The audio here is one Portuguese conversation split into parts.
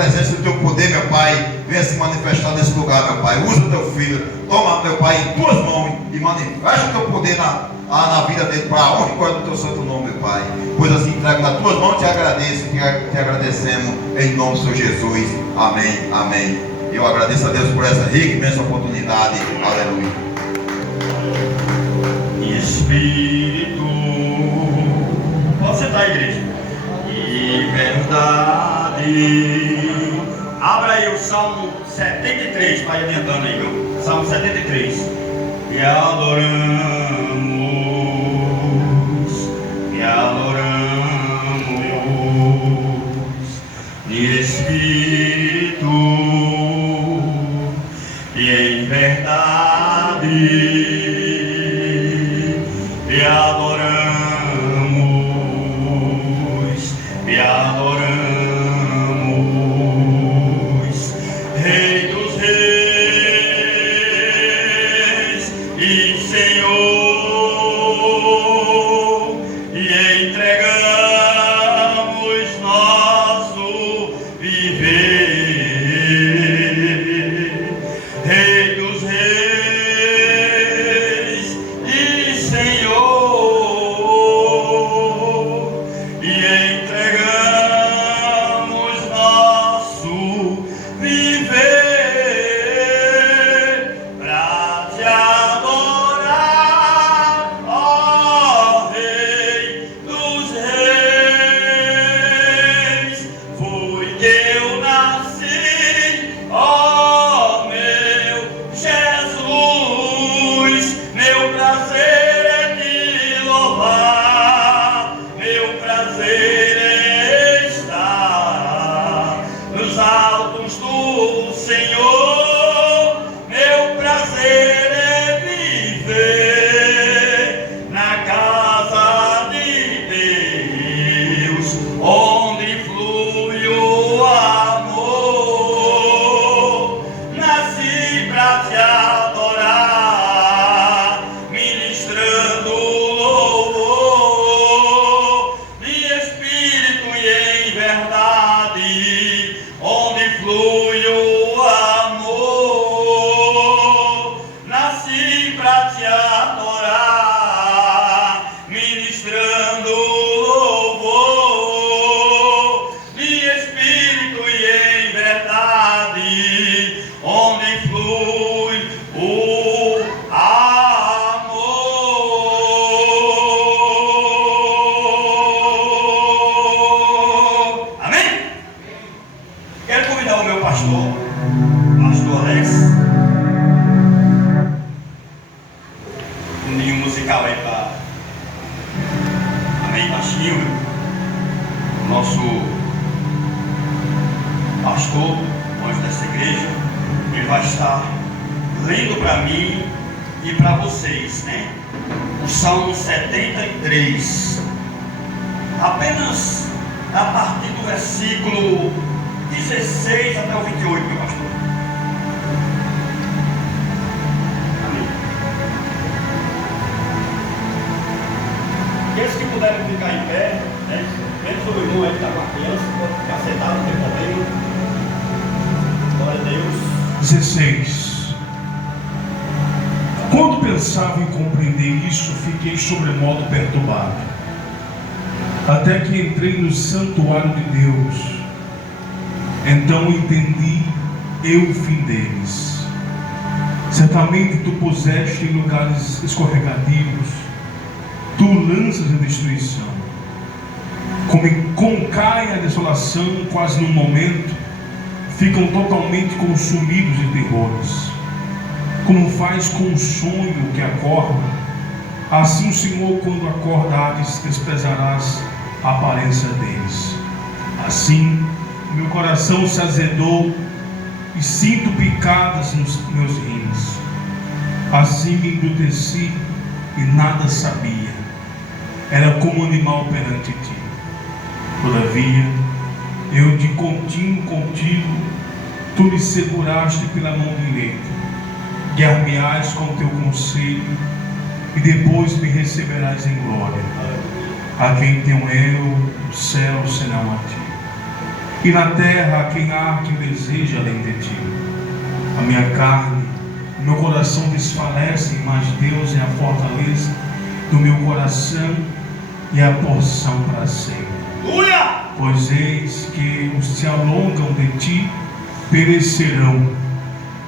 presença do teu poder, meu Pai, venha se manifestar nesse lugar, meu Pai. Usa o teu filho, toma, meu Pai, em tuas mãos e manifesta o teu poder na vida dele, para a honra e glória do teu santo nome, meu Pai. Pois assim entrego nas tuas mãos, te agradeço, te agradecemos em nome do Senhor Jesus. Amém, amém. Eu agradeço a Deus por essa rica e imensa oportunidade. Aleluia. Espírito, pode sentar, igreja. E verdade. Abra aí o Salmo 73, vai adiantando aí, meu. Salmo 73. E adoramos, em espírito e em verdade. E adoramos, Rei dos reis e Senhor, e entregamos nosso viver. Rei dos reis e Senhor, e entregamos nosso viver para te adorar, ó Rei dos reis. Foi que eu nasci, ó meu Jesus. Meu prazer é te louvar, meu prazer é estar nos altos do Senhor. Meu prazer é viver na casa de Deus, onde flui o amor. Nasci pra te adorar, ministrando louvor, em espírito e em verdade, onde flui o amor. Nasci pra te adorar, ministrando louvor, em espírito e em verdade, onde flui o amor. Amém? Quero convidar o meu pastor Alex, um ninho musical aí para amém, baixinho, nosso pastor, anjo dessa igreja. Ele vai estar lendo para mim e para vocês, né? O Salmo 73, apenas a partir do versículo 16 até o 28, meu pastor. Amém. Aqueles que puderem ficar em pé, né? Menos o irmão aí que está com a criança, pode ficar sentado, não tem problema. Glória a Deus. 16. Quando pensava em compreender isso, fiquei sobremodo perturbado, até que entrei no santuário de Deus. Então entendi eu o fim deles. Certamente tu puseste em lugares escorregadios, tu lanças a destruição. Como cai a desolação quase num momento, ficam totalmente consumidos de terrores. Como faz com um sonho que acorda, assim o Senhor, quando acordares, desprezarás a aparência deles. Assim meu coração se azedou e sinto picadas nos meus rins. Assim me embruteci e nada sabia. Era como animal perante ti. Todavia, eu de contínuo contigo, tu me seguraste pela mão direita. Guiar-me-ás com teu conselho e depois me receberás em glória. A quem tenho eu, o céu senão a ti. e na terra quem há que deseja além de ti. A minha carne, o meu coração desfalecem, mas Deus é a fortaleza do meu coração e a porção para sempre. Pois eis que os que se alongam de ti perecerão.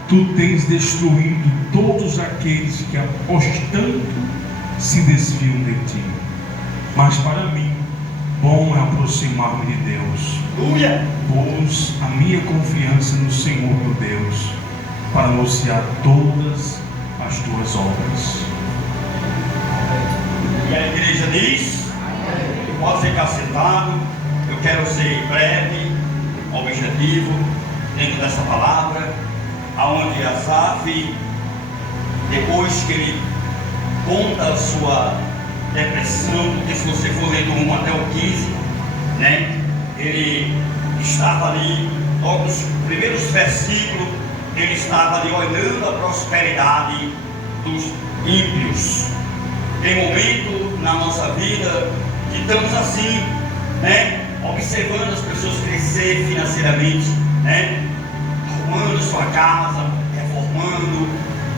Tu tens destruído todos aqueles que apostando se desviam de ti. Mas para mim, bom é aproximar-me de Deus. Pus a minha confiança no Senhor meu Deus, para anunciar todas as tuas obras. E a igreja diz: pode ficar sentado. Eu quero ser breve, objetivo, dentro dessa palavra, aonde Asaf, depois que ele conta a sua depressão, porque se você for ler do 1 até o 15, né, ele estava ali, logo nos primeiros versículos, ele estava ali olhando a prosperidade dos ímpios. Tem momento na nossa vida que estamos assim, né, observando as pessoas crescer financeiramente, né, arrumando sua casa, reformando,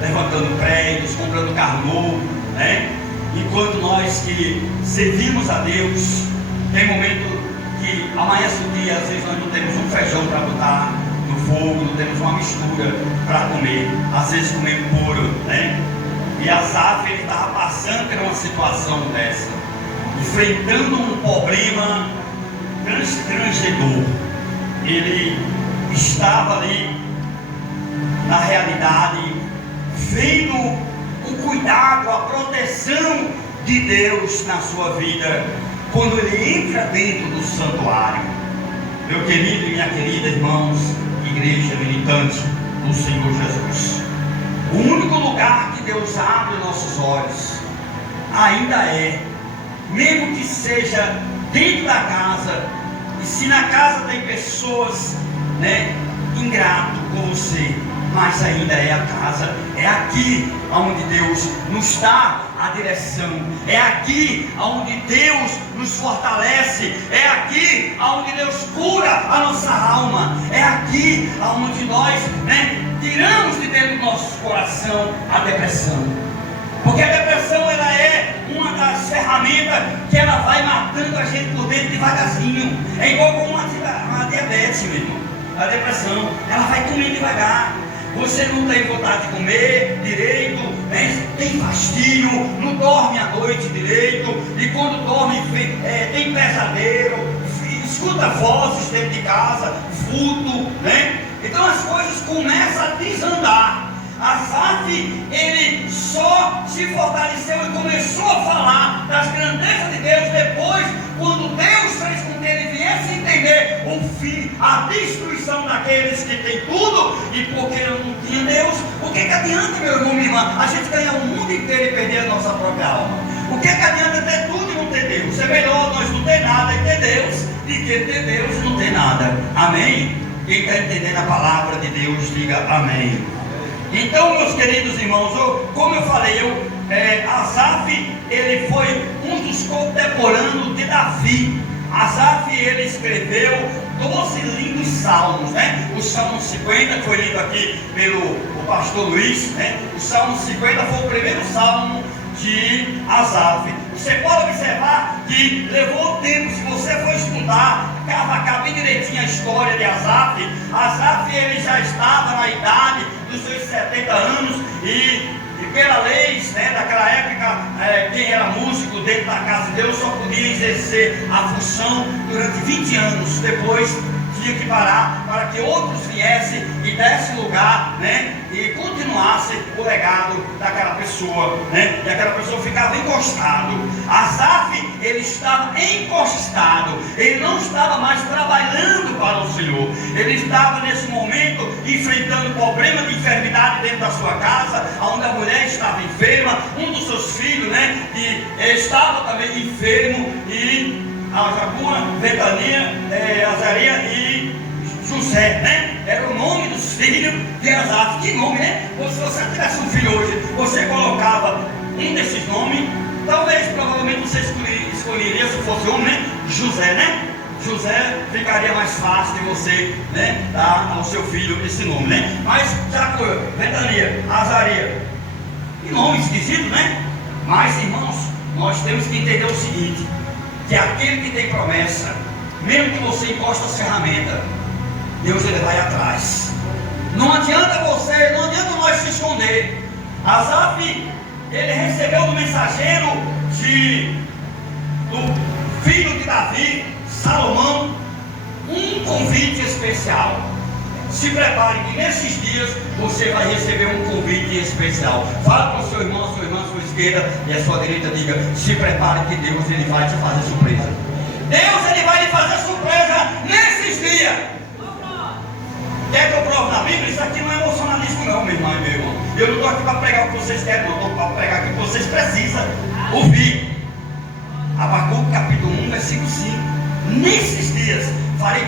levantando prédios, comprando carro novo, né? Enquanto nós que servimos a Deus, tem momento que amanhece o dia, às vezes nós não temos um feijão para botar no fogo, não temos uma mistura para comer, às vezes comer puro, né? E Asaf, ele estava passando por uma situação dessa, enfrentando um problema constrangedor. Ele estava ali, na realidade, vendo o cuidado, a proteção de Deus na sua vida, quando ele entra dentro do santuário. Meu querido e minha querida, irmãos, igreja militante do Senhor Jesus, o único lugar que Deus abre nossos olhos ainda é, mesmo que seja dentro da casa, e se na casa tem pessoas, né, ingrato com você, mas ainda é a casa, é aqui onde Deus nos dá a direção, é aqui onde Deus nos fortalece, é aqui onde Deus cura a nossa alma, é aqui onde nós, né, tiramos de dentro do nosso coração a depressão, porque a depressão, ela é uma das ferramentas que ela vai matando a gente por dentro devagarzinho, é igual com uma diabetes, meu irmão. A depressão, ela vai comendo devagar. Você não tem vontade de comer direito, né? Tem fastio, não dorme à noite direito, e quando dorme tem pesadelo, escuta vozes dentro de casa, vulto, né? Então as coisas começam a desandar. Asaf, ele só se fortaleceu e começou a falar das grandezas de Deus depois, quando Deus fez com que ele viesse entender o fim, a destruição daqueles que têm tudo, e porque eu não tinha Deus. O que adianta, meu irmão, minha irmã, a gente ganhar o mundo inteiro e perder a nossa própria alma? O que adianta ter tudo e não ter Deus? É melhor nós não ter nada e ter Deus, do que ter Deus e não ter nada. Amém? Quem está entendendo a palavra de Deus, diga amém. Então, meus queridos irmãos, como eu falei, Asaf, ele foi um dos contemporâneos de Davi. Asaf, ele escreveu 12 lindos salmos, né? O Salmo 50, que foi lido aqui pelo pastor Luiz, né? O Salmo 50 foi o primeiro salmo de Asaf. Você pode observar que levou tempo, se você for estudar, cavacar bem direitinho a história de Asaf. Asaf, ele já estava na idade dos seus 70 anos e pela lei, né, daquela época, quem era músico dentro da casa de Deus só podia exercer a função durante 20 anos, depois tinha que parar para que outros viessem e dessem lugar, né, e continuasse o legado daquela pessoa, né, e aquela pessoa ficava encostado. Asaf, ele estava encostado, ele não estava mais trabalhando para o Senhor, ele estava nesse momento enfrentando problema de enfermidade dentro da sua casa, onde a mulher estava enferma, um dos seus filhos, né, que estava também enfermo, e Jacua, Betania, Azaria e José, né? Era o nome dos filhos de Asaf. Que nome, né? Ou se você tivesse um filho hoje, você colocava um desses nomes, talvez, provavelmente você escolheria, se fosse homem, né? José, né? José ficaria mais fácil de você, né, dar ao seu filho esse nome, né? Mas Jacó, Ventania, Azaria, que nome esquisito, né? Mas, irmãos, nós temos que entender o seguinte, que aquele que tem promessa, mesmo que você encoste as ferramentas, Deus ele vai atrás. Não adianta nós se esconder. Asaf, ele recebeu do mensageiro do filho de Davi, Salomão, um convite especial. Se prepare que nesses dias você vai receber um convite especial. Fala para o seu irmão, a sua irmã, a sua esquerda e a sua direita, diga: se prepare que Deus ele vai te fazer surpresa. Deus ele vai lhe fazer surpresa nesses dias. Quer que eu prove na Bíblia? Isso aqui não é emocionalismo não, meu irmão e meu irmão. Eu não estou aqui para pregar o que vocês querem, não. Eu estou para pregar o que vocês precisam ouvir. Abacuque capítulo 1, versículo 5. Nesses dias farei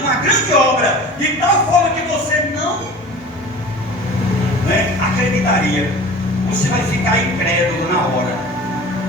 uma grande obra, de tal forma que você não acreditaria. Você vai ficar incrédulo na hora.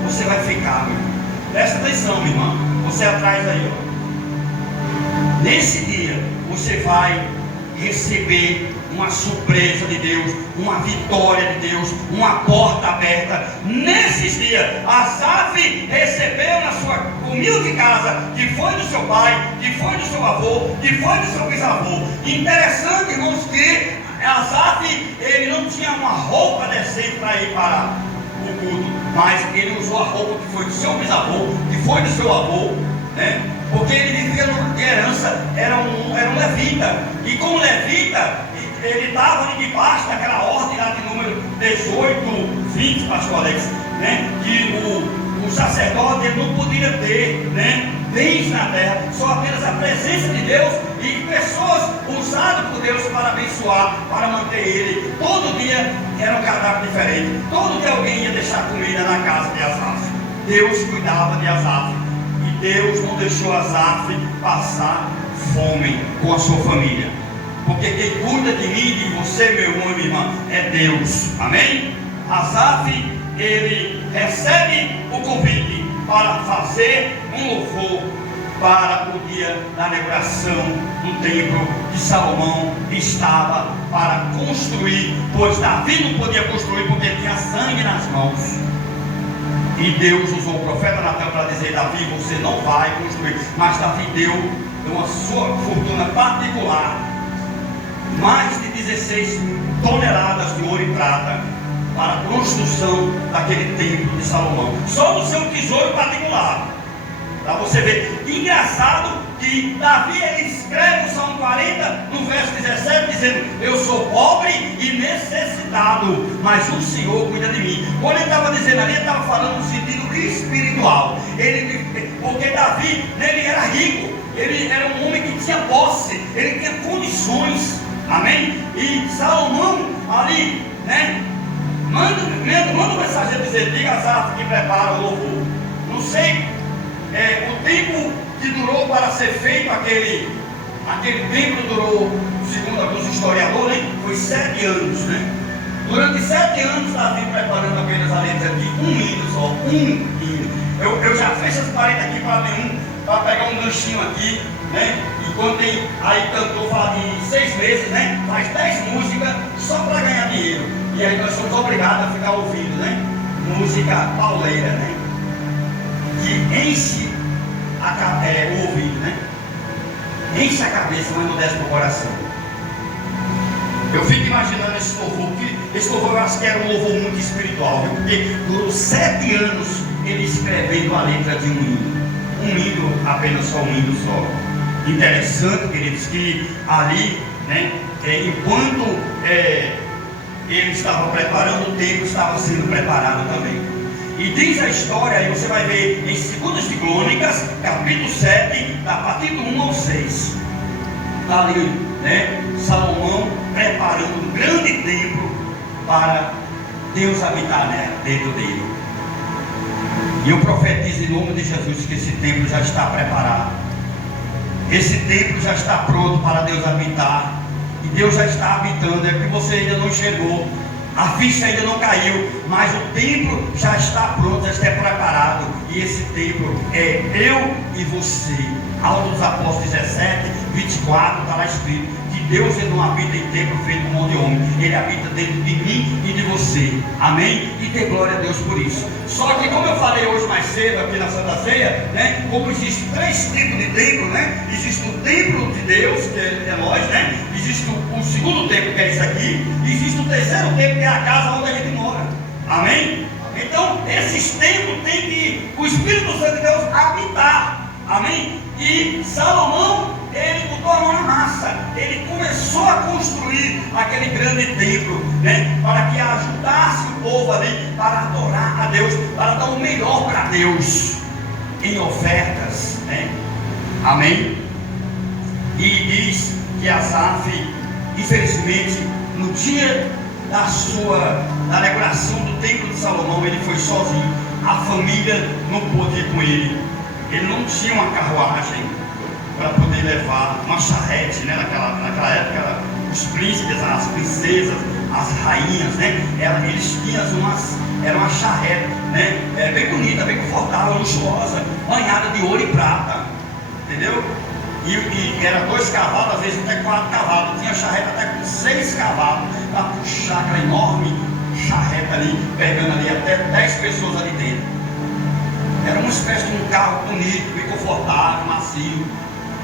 Você vai ficar, meu irmão. Presta atenção, meu irmão. Você atrás aí, ó. Nesse dia você vai receber uma surpresa de Deus, uma vitória de Deus, uma porta aberta. Nesses dias, Asaf recebeu na sua humilde casa, que foi do seu pai, que foi do seu avô, que foi do seu bisavô. Interessante, irmãos, que Asaf, ele não tinha uma roupa decente para ir para o culto, mas ele usou a roupa que foi do seu bisavô, que foi do seu avô, né? Porque ele vivia de herança, era um levita, e como levita, ele estava ali debaixo daquela ordem lá de número 18, 20, pastor Alex, né? Que o sacerdote ele não podia ter, né, bens na terra, só apenas a presença de Deus e pessoas usadas por Deus para abençoar, para manter ele. Todo dia era um cardápio diferente, todo dia alguém ia deixar comida na casa de Asaf. Deus cuidava de Asaf, e Deus não deixou Asaf passar fome com a sua família. Porque quem cuida de mim e de você, meu irmão e minha irmã, é Deus. Amém? Asaf, ele recebe o convite para fazer um louvor para o dia da inauguração do templo que Salomão estava para construir, pois Davi não podia construir porque tinha sangue nas mãos. E Deus usou o profeta Natan para dizer: Davi, você não vai construir. Mas Davi deu uma sua fortuna particular, mais de 16 toneladas de ouro e prata, para a construção daquele templo de Salomão, só no seu tesouro particular. Para você ver, engraçado que Davi ele escreve o Salmo 40 no verso 17 dizendo: eu sou pobre e necessitado, mas o Senhor cuida de mim. Quando ele estava dizendo ali, ele estava falando no sentido espiritual. Porque Davi, ele era rico, ele era um homem que tinha posse, ele tinha condições. Amém? E Salomão ali, né, manda o mensageiro dizer: diga a Asaf que prepara o louvor. Não sei o tempo que durou para ser feito aquele templo, durou, segundo alguns historiadores, né, foi 7 anos, né? Durante 7 anos Davi preparando apenas a letra de um hino só, um hino. Eu já fecho as paredes aqui para pegar um ganchinho aqui, né? E quando tem aí cantor fala de 6 meses, né? Faz 10 músicas só para ganhar dinheiro. E aí nós somos obrigados a ficar ouvindo, né? Música pauleira, né? Que enche o ouvido, né? Enche a cabeça, mas não desce para o coração. Eu fico imaginando esse louvor, que esse louvor eu acho que era um louvor muito espiritual, viu? Porque durou 7 anos ele escrevendo a letra de um hino. Um hino, apenas só um hino só. Interessante, queridos, que ali, né, enquanto ele estava preparando, o templo estava sendo preparado também. E diz a história, aí você vai ver em 2 de Crônicas, capítulo 7, a partir do 1 ao 6. Está ali, né, Salomão preparando um grande templo para Deus habitar, né, dentro dele. E eu profetizo em nome de Jesus que esse templo já está preparado. Esse templo já está pronto para Deus habitar. E Deus já está habitando, é que você ainda não chegou. A ficha ainda não caiu, mas o templo já está pronto, já está preparado. E esse templo é eu e você. Atos dos Apóstolos 17, 24, está lá escrito que Deus ele não habita em templo feito por mão de homem, Ele habita dentro de mim e de você, amém? E dê glória a Deus por isso. Só que como eu falei hoje mais cedo aqui na Santa Ceia, né? Como existem 3 tipos de templo, né? Existe o templo de Deus, que é nós, né? Existe o segundo templo, que é isso aqui, e existe o terceiro templo, que é a casa onde a gente mora, amém? Então esses templos tem que o Espírito Santo de Deus habitar, amém? E Salomão, ele botou a mão na massa, ele começou a construir aquele grande templo, né? Para que ajudasse o povo ali para adorar a Deus, para dar o melhor para Deus em ofertas, né? Amém? E diz que Asaf, infelizmente, no dia da inauguração do templo de Salomão, ele foi sozinho, a família não pôde ir com ele. Ele não tinha uma carruagem para poder levar, uma charrete, né? Naquela época, os príncipes, as princesas, as rainhas, né? Eles tinham era uma charrete, né? Bem bonita, bem confortável, luxuosa, banhada de ouro e prata, entendeu? E era 2 cavalos, às vezes até 4 cavalos. Tinha charrete até com 6 cavalos para puxar aquela enorme charrete ali, pegando ali até 10 pessoas ali dentro. Era uma espécie de um carro bonito, bem confortável, macio.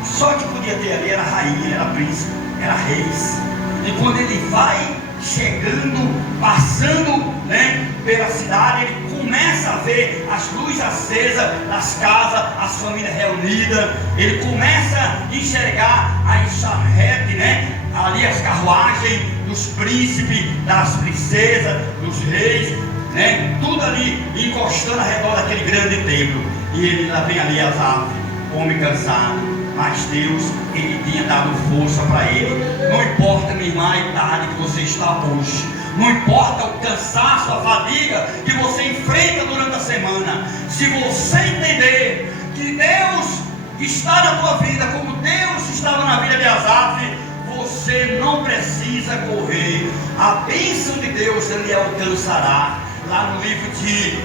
Só que podia ter ali era rainha, era príncipe, era reis. E quando ele vai chegando, passando, né, pela cidade, ele começa a ver as luzes acesas das casas, as famílias reunidas. Ele começa a enxergar a charrete, né, ali as carruagens dos príncipes, das princesas, dos reis, né, tudo ali encostando ao redor daquele grande templo. E ele lá vem ali Asaf, homem cansado, mas Deus, ele tinha dado força para ele. Não importa, minha irmã, a idade que você está hoje, não importa o cansaço, a fadiga que você enfrenta durante a semana, se você entender que Deus está na tua vida como Deus estava na vida de Asaf, você não precisa correr. A bênção de Deus ele alcançará. Lá no livro de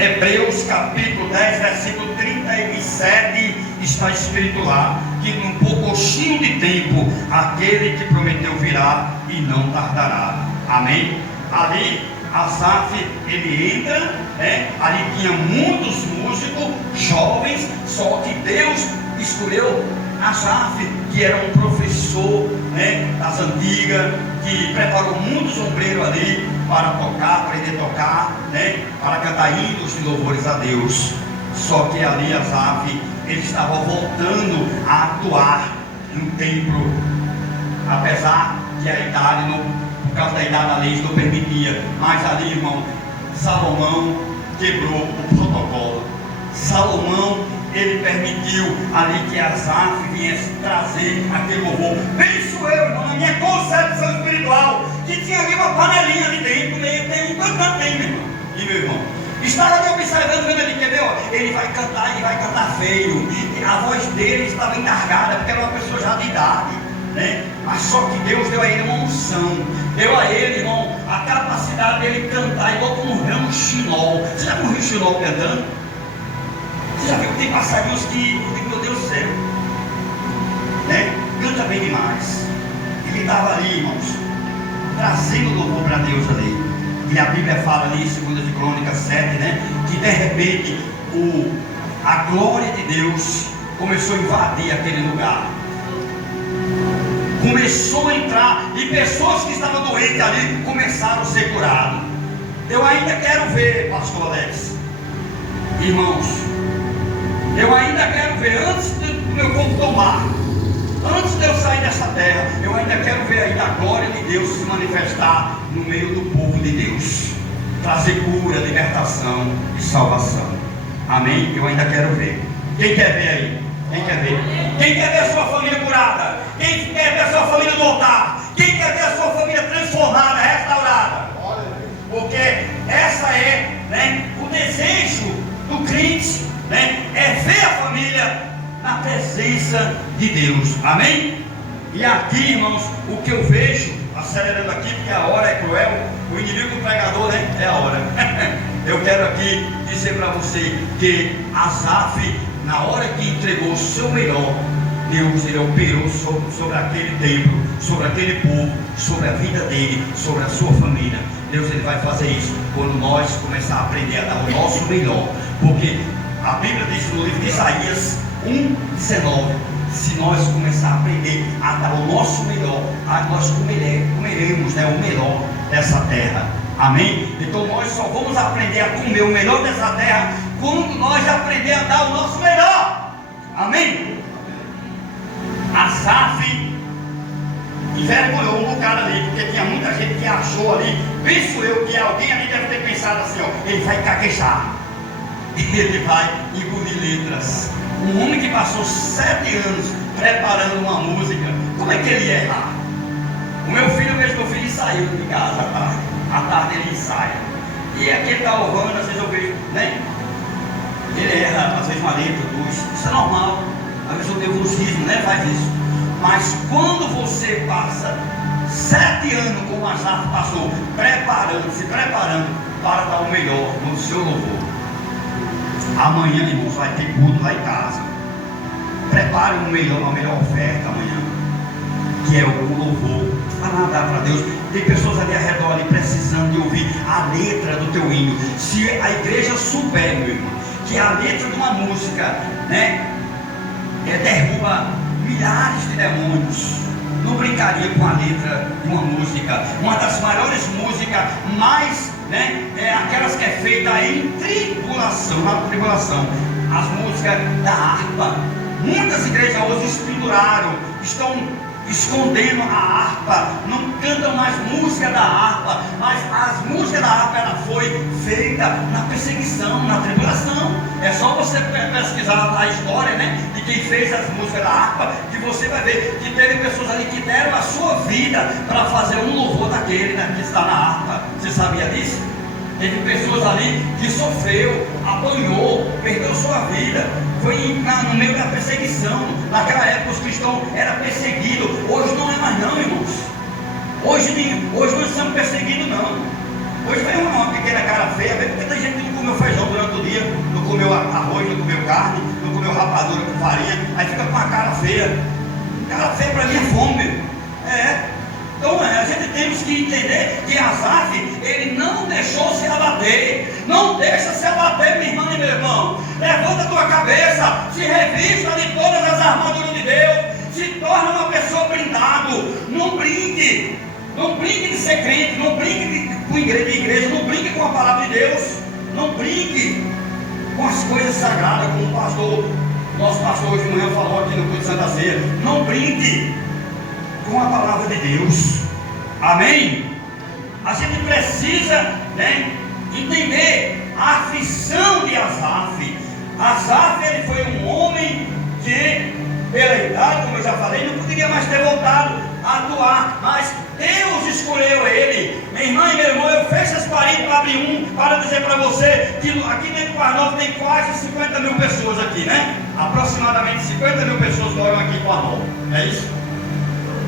Hebreus capítulo 10, versículo 37, está escrito lá que num pouquinho de tempo aquele que prometeu virá e não tardará. Amém? Ali Asaf, ele entra, né? Ali tinha muitos músicos jovens, só que Deus escolheu Asaf, que era um professor, né, das antigas, que preparou muitos ombreiros ali para tocar, aprender a tocar, né, para cantar hinos de louvores a Deus. Só que ali Asaf, ele estava voltando a atuar no templo, apesar que a idade, por causa da idade, a lei não permitia. Mas ali, irmão, Salomão quebrou o protocolo. Salomão, ele permitiu ali que Asaf viesse trazer aquele louvor. Penso eu, irmão, na minha concepção espiritual, que tinha ali uma panelinha ali dentro, enquanto tem, meu irmão. E meu irmão, estava ali observando, vendo ali, entendeu? Ele vai cantar feio. A voz dele estava encargada, porque era uma pessoa já de idade, né? Mas só que Deus deu a ele uma unção, deu a ele, irmão, a capacidade dele cantar igual como um ramo chinol. Você já viu um rio chinol cantando? Você já viu que tem passarinhos que, meu Deus do céu, né? Canta bem demais. Ele estava ali, irmãos, trazendo louvor para Deus ali. E a Bíblia fala ali em 2 de Crônicas 7, né? Que de repente a glória de Deus começou a invadir aquele lugar. Começou a entrar, e pessoas que estavam doentes ali começaram a ser curadas. Eu ainda quero ver, pastor Alex, irmãos, eu ainda quero ver, antes do meu corpo tomar, antes de eu sair dessa terra, eu ainda quero ver ainda a glória de Deus se manifestar no meio do povo de Deus, trazer cura, libertação e salvação. Amém? Eu ainda quero ver. Quem quer ver aí? Quem quer ver? Quem quer ver a sua família curada? Quem quer ver a sua família no altar? Quem quer ver a sua família transformada, restaurada? Porque essa é, né, o desejo do crente, né, é ver a família na presença de Deus. Amém? E aqui, irmãos, o que eu vejo, acelerando aqui, porque a hora é cruel, o inimigo do pregador, né, é a hora. Eu quero aqui dizer para você que Asaf, na hora que entregou o seu melhor, Deus, ele operou sobre aquele templo, sobre aquele povo, sobre a vida dele, sobre a sua família. Deus, ele vai fazer isso quando nós começar a aprender a dar o nosso melhor, porque a Bíblia diz no livro de Isaías 1:19, se nós começar a aprender a dar o nosso melhor, nós comeremos, né, o melhor dessa terra. Amém? Então nós só vamos aprender a comer o melhor dessa terra quando nós aprender a dar o nosso melhor. Amém? Asaf envergonhou um bocado ali, porque tinha muita gente que achou ali, penso eu que alguém ali deve ter pensado assim, ó, ele vai caquejar, ele vai engolir letras. Um homem que passou 7 anos preparando uma música, como é que ele ia errar? O meu filho, mesmo meu filho saiu de casa à tarde ele ensaia, e aqui ele está louvando, às vezes eu vejo, né? Ele erra, às vezes uma letra, duas, isso é normal, às vezes eu nervosismo, né? Faz isso, mas quando você passa 7 anos como a Asaf passou, se preparando para dar o melhor no seu louvor, amanhã, irmãos, vai ter culto lá em casa. Prepare uma melhor oferta amanhã, que é o louvor, para dar para Deus. Tem pessoas ali ao redor ali precisando de ouvir a letra do teu hino. Se a igreja souber, meu irmão, que a letra de uma música, né, derruba milhares de demônios, não brincaria com a letra de uma música. Uma das maiores músicas, mais, né, é aquelas que é feita em tribulação, na tribulação, as músicas da harpa. Muitas igrejas hoje penduraram, estão escondendo a harpa, não cantam mais música da harpa, mas as músicas da harpa ela foi feita na perseguição, na tribulação. É só você pesquisar a história, né, de quem fez as músicas da harpa, que você vai ver que teve pessoas ali que deram a sua vida para fazer um louvor daquele, né, que está na harpa. Você sabia disso? Teve pessoas ali que sofreu, apanhou, perdeu sua vida, foi no meio da perseguição. Naquela época os cristãos eram perseguidos, hoje não é mais não, irmãos. Hoje não estamos perseguidos não. Hoje vem uma pequena cara feia, porque tem gente que não comeu feijão durante o dia, não comeu arroz, não comeu carne, não comeu rapadura com farinha, aí fica com a cara feia. Cara feia para mim é fome. Então a gente temos que entender que Asaf, ele não deixou se abater. Não deixa se abater, minha irmã e meu irmão. Levanta a tua cabeça, se revista de todas as armaduras de Deus, se torna uma pessoa blindado. Não brinque de ser crente, não brinque com igreja, não brinque com a palavra de Deus, não brinque com as coisas sagradas, como o pastor, nosso pastor hoje de manhã falou aqui no culto de Santa Ceia. Não brinque com a palavra de Deus. Amém? A gente precisa, né, entender a aflição de Asaf. Asaf, ele foi um homem que, pela idade, como eu já falei, não poderia mais ter voltado a atuar, mas Deus escolheu ele. Minha irmã e meu irmão, eu fecho as paredes para abrir para dizer para você que aqui dentro do Quarnol tem quase 50 mil pessoas aqui, né? Aproximadamente 50 mil pessoas moram aqui em Quarnol, é isso?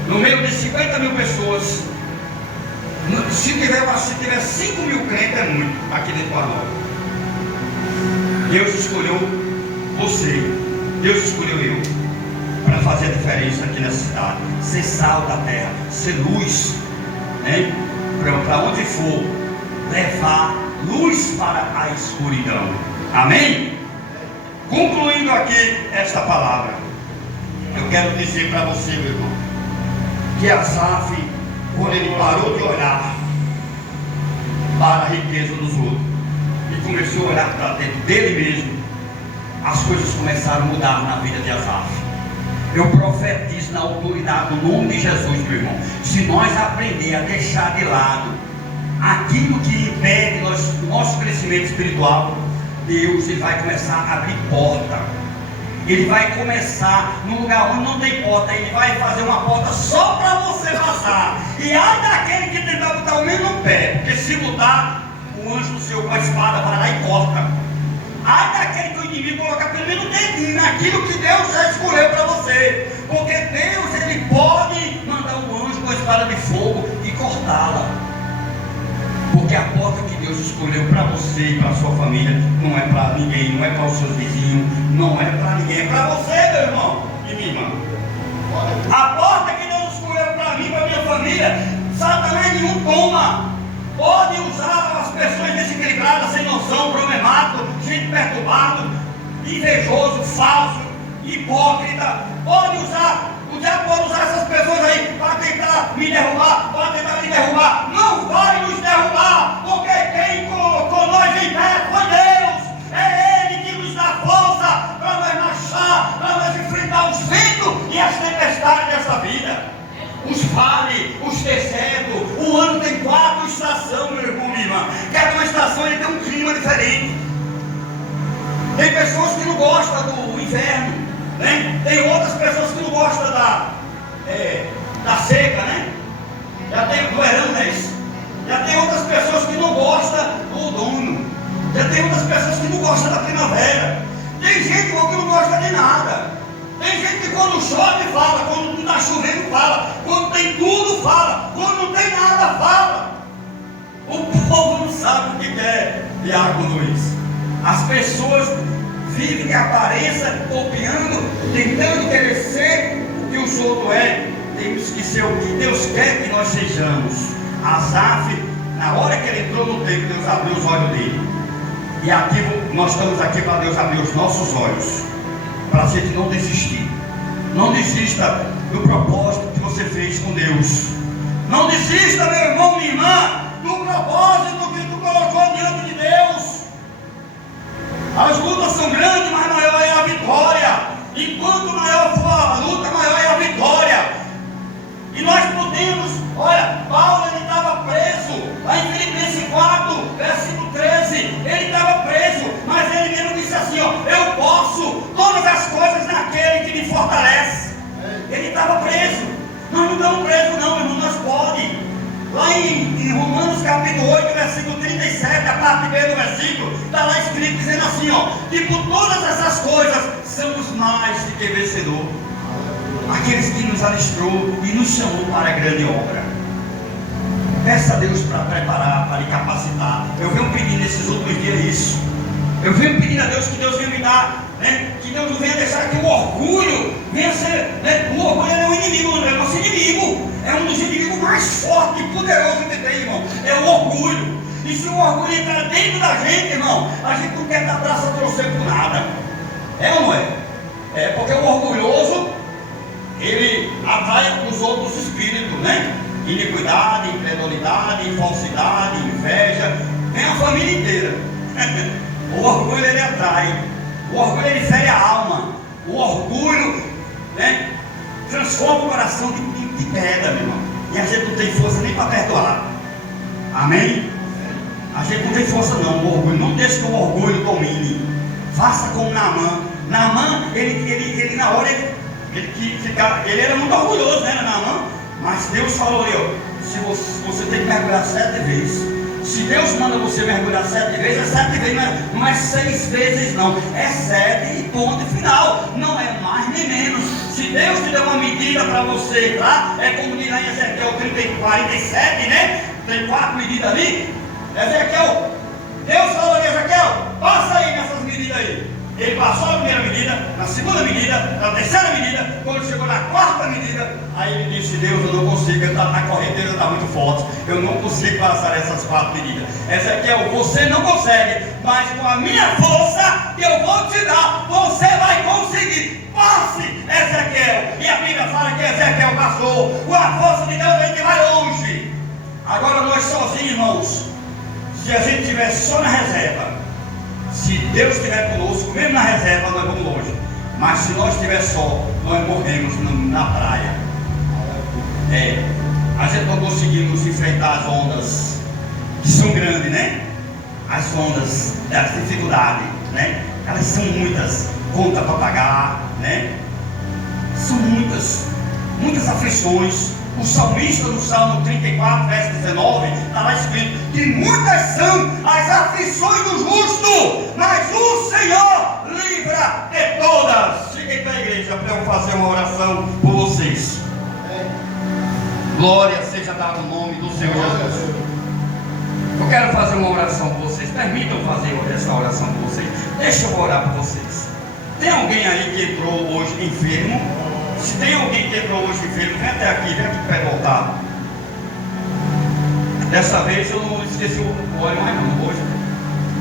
No meio de 50 mil pessoas, se tiver 5 mil crentes, é muito aqui dentro do Quarnol. Deus escolheu você, Deus escolheu eu, para fazer a diferença aqui nessa cidade, ser sal da terra, ser luz, né? Para onde for, levar luz para a escuridão. Amém? Concluindo aqui esta palavra, eu quero dizer para você, meu irmão, que Asaf, quando ele parou de olhar para a riqueza dos outros e começou a olhar para dentro dele mesmo, as coisas começaram a mudar na vida de Asaf. Eu profetizo na autoridade do nome de Jesus, meu irmão, se nós aprender a deixar de lado aquilo que impede o nosso crescimento espiritual, Deus, ele vai começar a abrir porta. Ele vai começar no lugar onde não tem porta, ele vai fazer uma porta só para você passar. E ai daquele que tentar botar o mesmo pé, porque se botar, o anjo do Senhor com a espada vai lá e corta. Ai daquele que o inimigo colocar pelo menos um dedinho naquilo que Deus já escolheu para você, porque Deus, ele pode mandar um anjo com a espada de fogo e cortá-la, porque Porque a porta que Deus escolheu para você e para a sua família não é para ninguém, não é para os seus vizinhos, não é para ninguém, é para você, meu irmão e minha irmã. A porta que Deus escolheu para mim e para minha família, Satanás nenhum toma. Pode usar as pessoas desequilibradas, sem noção, problemático, gente perturbado, invejoso, falso, hipócrita. Pode usar, o diabo pode usar essas pessoas aí para tentar me derrubar, para tentar me derrubar. Não vai nos derrubar, porque quem colocou nós em pé foi Deus. É Ele que nos dá força para nós marchar, para nós enfrentar os ventos e as tempestades dessa vida. Os vales, os desertos. O ano tem 4 estações, meu irmão, minha irmã. Cada uma estação ele tem um clima diferente. Tem pessoas que não gostam do inverno, né? Tem outras pessoas que não gostam da seca, né? Já tem do verão, né? Já tem outras pessoas que não gostam do outono. Já tem outras pessoas que não gostam da primavera. Tem gente que não gosta de nada. Tem gente que quando chove fala, quando não está chovendo fala, quando tem tudo fala, quando não tem nada fala. O povo não sabe o que é Diácono Luiz. As pessoas vivem de aparência, copiando, tentando querer ser o que os outros é. Temos que ser o que Deus quer que nós sejamos. Asaf, na hora que ele entrou no templo, Deus abriu os olhos dele. E aqui nós estamos aqui para Deus abrir os nossos olhos, para a gente não desistir. Não desista do propósito que você fez com Deus. Não desista, meu irmão, minha irmã, do propósito que tu colocou diante de Deus. As lutas são grandes, mas maior é a vitória. Enquanto maior for a luta, maior é a vitória. E nós podemos, olha, Paulo ele estava preso, lá em Filipenses 4, versículo 13, ele estava preso, mas ele mesmo disse assim, ó, eu posso todas as coisas naquele que me fortalece. Ele estava preso. Nós não estamos presos não, irmão, nós podemos. Lá em Romanos capítulo 8, versículo 37, a parte B do versículo, está lá escrito dizendo assim, ó, que por todas essas coisas somos mais do que vencedor. Aqueles que nos alistrou e nos chamou para a grande obra. Peça a Deus para preparar, para lhe capacitar. Eu venho pedindo nesses últimos dias isso. Eu venho pedindo a Deus que Deus venha me dar, né? Que Deus não venha deixar que o orgulho venha ser, né? O orgulho é um inimigo, não é nosso inimigo. É um dos inimigos mais fortes e poderosos que tem, irmão. É o orgulho. E se o orgulho entrar dentro da gente, irmão, a gente não quer dar braço a torcer por nada. É ou não é? É porque o orgulhoso, ele atrai os outros espíritos, né? Iniquidade, incredulidade, falsidade, inveja, vem a família inteira. O orgulho ele atrai, o orgulho ele fere a alma, o orgulho, né, transforma o coração de pedra, meu irmão. E a gente não tem força nem para perdoar. Amém? A gente não tem força não, o orgulho. Não deixe que o orgulho domine. Faça como Naamã. Naamã, ele na hora ele era muito orgulhoso, né, Naamã? Mas Deus falou ali, ó, se você tem que mergulhar 7 vezes. Se Deus manda você mergulhar 7 vezes, é 7 vezes, não é 6 vezes não. É 7 e ponto final. Não é mais nem menos. Se Deus te deu uma medida para você entrar, é como diz lá em Ezequiel 47, né? Tem 4 medidas ali. Ezequiel, Deus falou ali, Ezequiel, passa aí nessas medidas aí. Ele passou a primeira medida, na segunda medida, na terceira medida, quando chegou na 4ª medida, aí ele disse, Deus, eu não consigo, a correnteza está muito forte, eu não consigo passar essas 4 medidas. Ezequiel, você não consegue, mas com a minha força que eu vou te dar, você vai conseguir. Passe, Ezequiel. E a Bíblia fala que Ezequiel passou. Com a força de Deus a gente vai longe. Agora nós sozinhos, irmãos, se a gente estiver só na reserva, se Deus estiver conosco, mesmo na reserva, nós vamos longe. Mas se nós estiver só, nós morremos na praia. A gente não conseguimos enfrentar as ondas, que são grandes, né? As ondas das dificuldades, né? Elas são muitas, conta para pagar, né? São muitas aflições. O salmista no Salmo 34, verso 19, está lá escrito que muitas são as aflições do justo, mas o Senhor livra de todas. Fiquem para a igreja para eu fazer uma oração por vocês. Glória seja dada no nome do Senhor Jesus. Eu quero fazer uma oração por vocês. Permitam fazer essa oração por vocês. Deixa eu orar por vocês. Tem alguém aí que entrou hoje enfermo? Se tem alguém que entrou hoje enfermo, vem até aqui perto do altar. Dessa vez eu não esqueci o óleo mais não. Hoje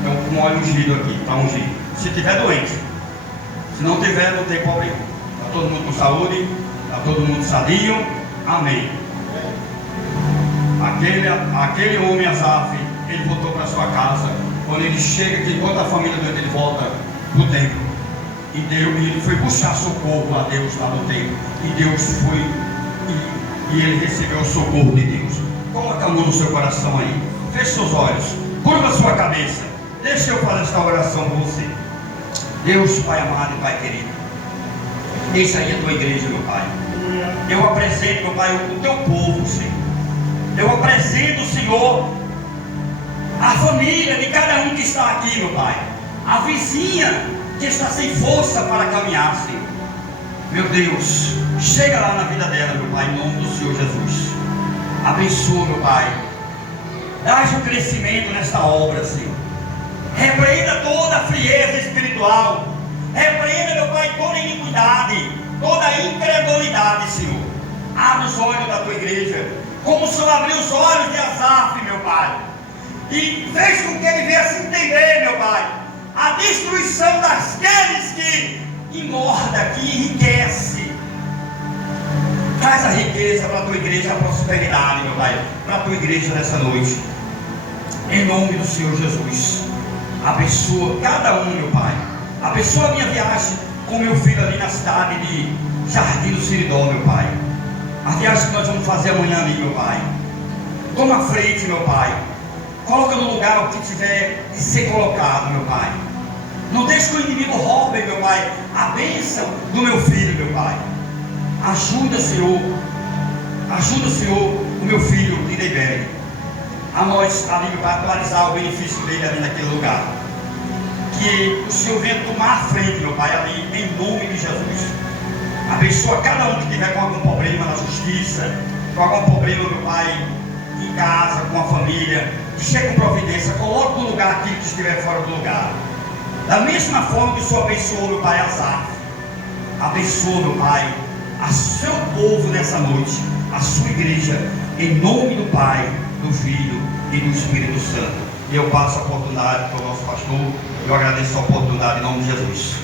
tem um óleo ungido aqui, está ungido. Se tiver doente, se não tiver, não tem problema. Está todo mundo com saúde, está todo mundo sadio. Amém. Aquele homem Asaf, ele voltou para sua casa. Quando ele chega aqui, toda a família dele, ele volta para o templo. E ele foi buscar socorro a Deus lá no templo. E Deus foi, e ele recebeu o socorro de Deus. Coloca a mão no seu coração aí. Feche seus olhos. Curva a sua cabeça. Deixa eu fazer esta oração por você. Deus, Pai amado e Pai querido. Deixa aí a tua igreja, meu Pai. Eu apresento, meu Pai, o teu povo, Senhor. Eu apresento, Senhor, a família de cada um que está aqui, meu Pai. A vizinha que está sem força para caminhar, Senhor. Meu Deus, chega lá na vida dela, meu Pai, em nome do Senhor Jesus. Abençoa, meu Pai. Dá-lhe o crescimento nesta obra, Senhor. Repreenda toda a frieza espiritual. Repreenda, meu Pai, toda a iniquidade, toda a incredulidade, Senhor. Abre os olhos da tua igreja, como o Senhor abriu os olhos de Asaf, meu Pai, e fez com que ele viesse entender, meu Pai, a destruição daqueles que engorda, que enriquece. Traz a riqueza para a tua igreja, a prosperidade, meu Pai, para a tua igreja nessa noite. Em nome do Senhor Jesus. Abençoa cada um, meu Pai. Abençoa a minha viagem com meu filho ali na cidade de Jardim do Seridó, meu Pai. A viagem que nós vamos fazer amanhã ali, meu Pai. Toma a frente, meu Pai. Coloca no lugar o que tiver de ser colocado, meu Pai. Não deixe que o inimigo roube, meu Pai, a bênção do meu filho, meu Pai. Ajuda, Senhor. Ajuda, Senhor, o meu filho, Lindeberg. A nós ali, meu Pai, atualizar o benefício dele ali naquele lugar. Que o Senhor venha tomar a frente, meu Pai, ali, em nome de Jesus. Abençoa cada um que tiver com algum problema na justiça, com algum problema, meu Pai, em casa, com a família. Chega com providência, coloque no lugar aquilo que estiver fora do lugar. Da mesma forma que o Senhor abençoou, meu Pai, Asaf. Abençoa, meu Pai, a seu povo nessa noite, a sua igreja, em nome do Pai, do Filho e do Espírito Santo. E eu passo a oportunidade para o nosso pastor. Eu agradeço a oportunidade em nome de Jesus.